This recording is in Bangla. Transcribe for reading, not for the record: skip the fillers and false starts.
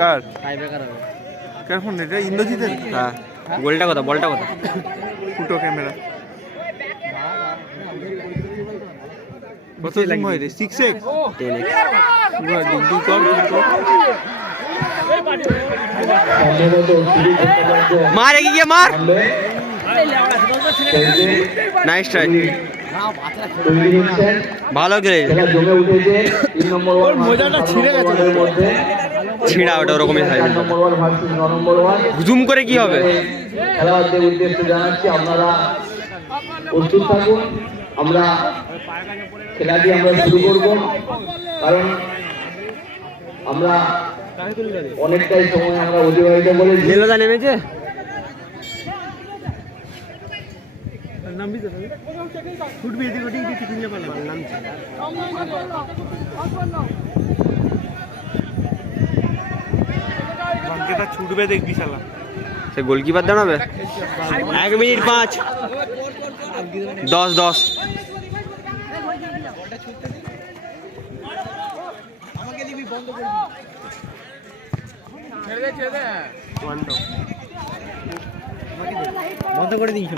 কার কার ফোন এটা? ইন্দ্রজিতের? হ্যাঁ, গোলটা কথা, বলটা কথা। ফুটো ক্যামেরা কত সময় রে? 6x 10x মার, এগিয়ে গিয়ে মার। নাইস ট্রাই, ভালো খেলে। ছিঁড়া ওটা ওরকমই হয়, জুম করে কি হবে? খেলোয়াড়দের উদ্দেশ্যে জানাচ্ছি আপনারা প্রস্তুত থাকুন। আমরা খেলাটি আমরা শুরু করব, কারণ আমরা অনেকটাই সময় আমরা অতিবাহিত করেছি। নীলদা নেমেছে। ছুটবে দেখবি শালা। সে গোলকিপার দাঁড়াবে। 1 মিনিট 5 10 বন্ধ করে দিই।